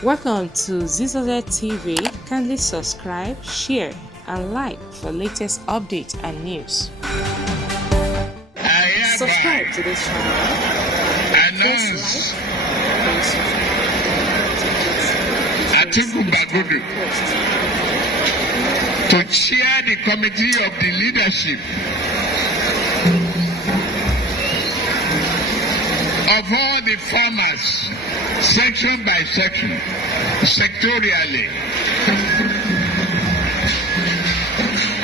Welcome to Zisodel TV. Kindly subscribe, share, and like for latest updates and news. Subscribe to this channel. Announce Asiwaju to chair the committee of the leadership of all the farmers, section by section, sectorially,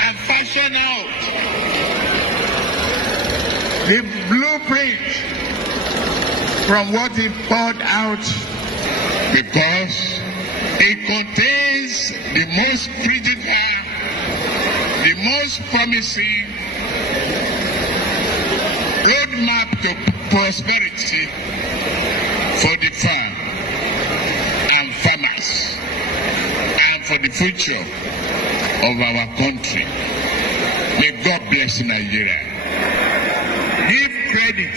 and fashion out the blueprint from what he poured out, because it contains the most critical, the most promising roadmap to prosperity for the farm and farmers and for the future of our country. May God bless Nigeria. Give credit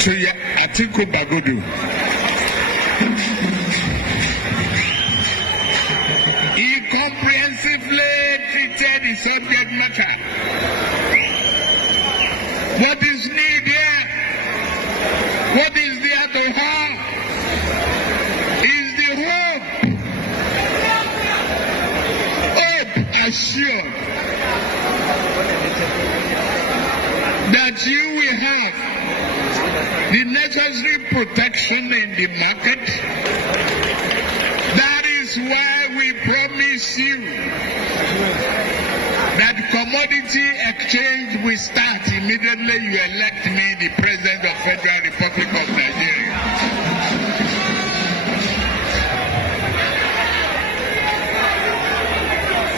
to Asiwaju. He comprehensively treated the subject matter. What is needed here? What is there to have? Is the hope assured that you will have the necessary protection in the market? That is why we promise you that commodity exchange will start immediately you elect me the President of the Federal Republic of Nigeria.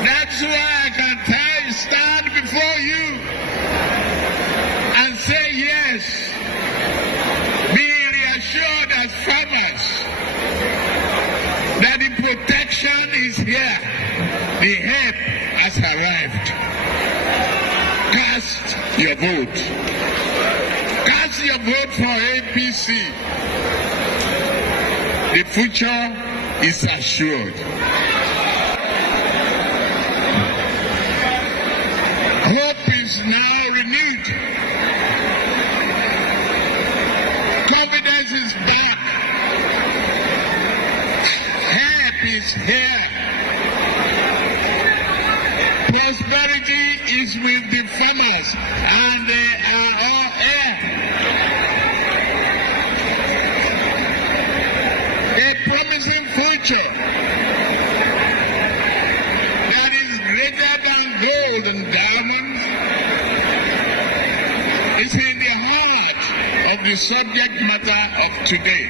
That's why I can stand before you and say yes. Be reassured as farmers that the protection is here. The help has arrived. Cast your vote. Cast your vote for APC. The future is assured. Hope is now renewed. Confidence is back. Help is here. Prosperity is with the farmers, and they are all here. A promising future that is greater than gold and diamonds is in the heart of the subject matter of today.